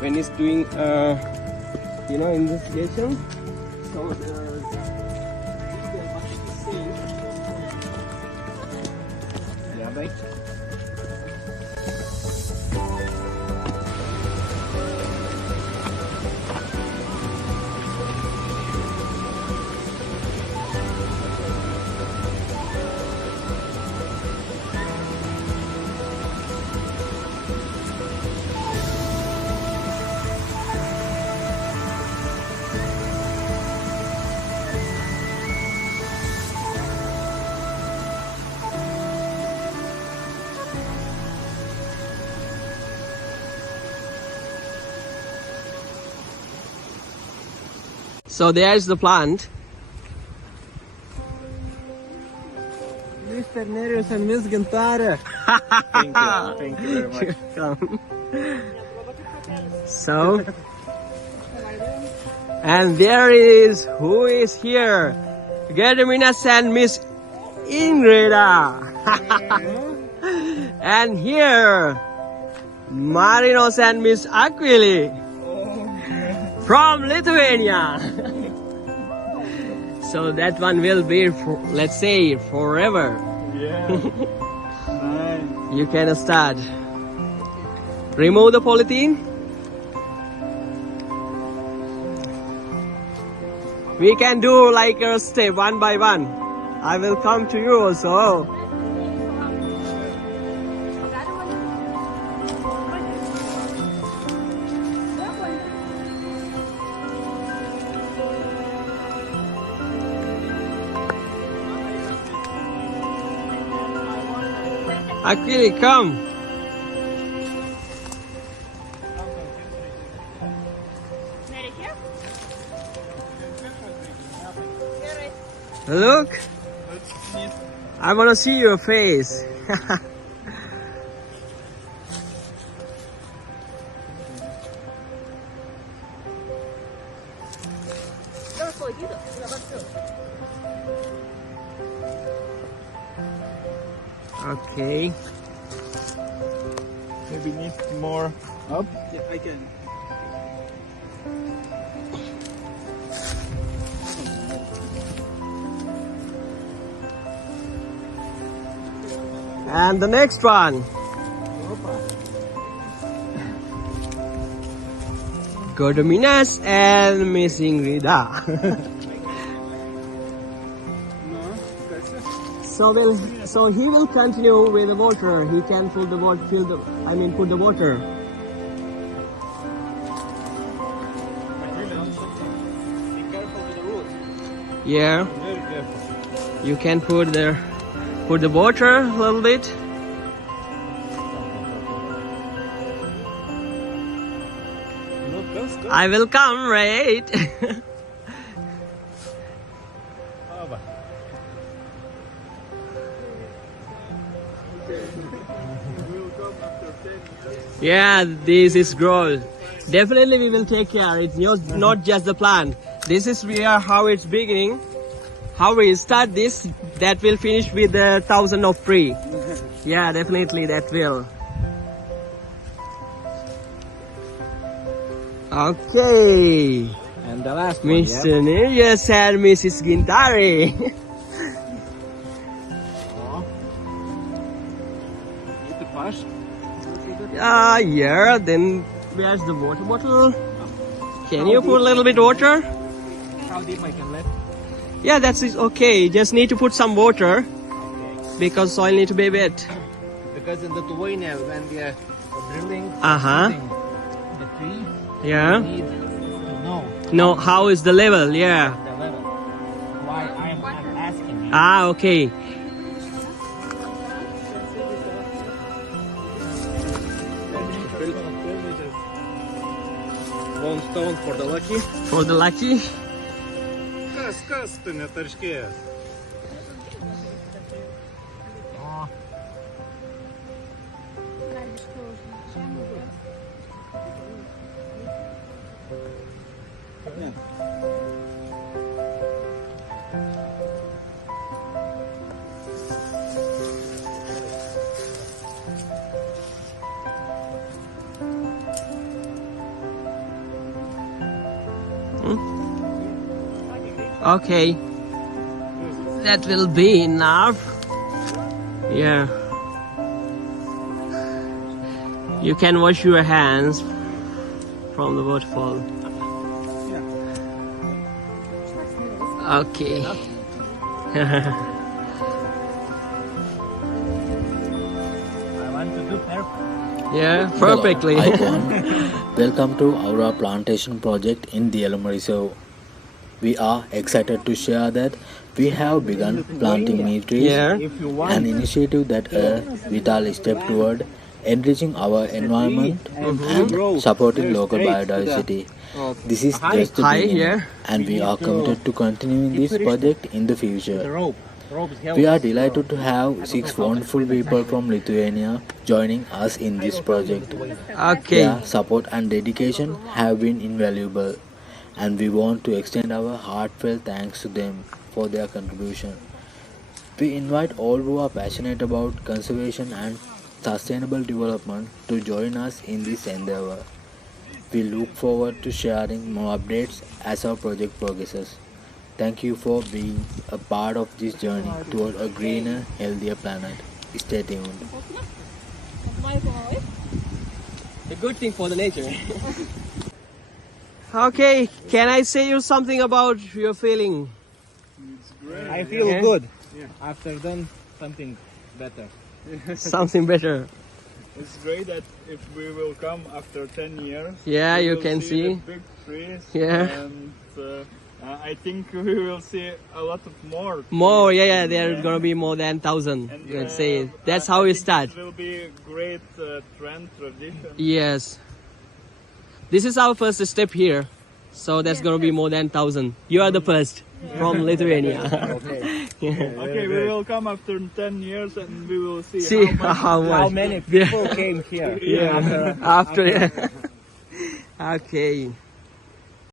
when it's doing investigation. So the bucket is saying, yeah, right. So there's the plant. Mr. Nereus and Miss Gintara. Thank you very much. So, and there is, who is here? Gediminas and Miss Ingrida. And here, Marinos and Miss Aquili. From Lithuania. So that one will be, for, let's say, forever. Yeah. Nice. You can start. Remove the polythene. We can do like a step one by one. I will come to you also. Akili, come. Look. I want to see your face. Okay. Maybe need more up. Yeah, I can. And the next one. Godaminas and Miss Ingrida. So he will continue with the water. He can fill the water, put the water. Be careful with the root. Yeah. Very careful. You can put the water a little bit. No, I will come, right? Yeah, this is growth. Definitely we will take care. It's not just the plant. This is how it's beginning. How we start this, that will finish with 1,000 of tree. Yeah, definitely that will. Okay. And the last one, Mr. Nereus and Mrs. Gintari. Need to push. Yeah, then where's the water bottle? Can you put a little bit water? How deep I can let? Yeah, that's okay. Just need to put some water because soil need to be wet. Because in the Lithuania, when we are drilling, the tree, Yeah. we need to know No, how is the level? Yeah. the level. Why I am not asking you. Ah, okay. One stone for the lucky. For the lucky. Kas tu netarškėjęs? Okay. That will be enough. Yeah. You can wash your hands from the waterfall. Okay. I want to do perfect. Yeah, perfectly. Hello, Ayubowan. Welcome to Oura Plantation project in Diyaluma Reserve. We are excited to share that we have begun planting new trees, Yeah. If you want an initiative that a vital step toward enriching our environment and supporting local biodiversity. This is just the Hi, beginning, yeah. and we are committed to continuing this project in the the future. rope. Rope is We are delighted to have 6 wonderful people from Lithuania joining us in this project. Okay. Their support and dedication have been invaluable, and we want to extend our heartfelt thanks to them for their contribution. We invite all who are passionate about conservation and sustainable development to join us in this endeavor. We look forward to sharing more updates as our project progresses. Thank you for being a part of this journey toward a greener, healthier planet. Stay tuned. A good thing for the nature. Okay, can I say you something about your feeling? I feel Yeah. good. After done something better. Something better. It's great that if we will come after 10 years, Yeah, we you will can the see. big trees. Yeah. And I think we will see a lot of more. More, yeah, trees. there's gonna be more than 1,000. And, Let's say that's I how we think start. It will be a great trend, tradition. Yes. This is our first step here. So that's gonna be more than 1,000. You are the first from Lithuania. Okay, we will come after 10 years and we will see, See how much. how much. How many people came here? Yeah. After. Okay.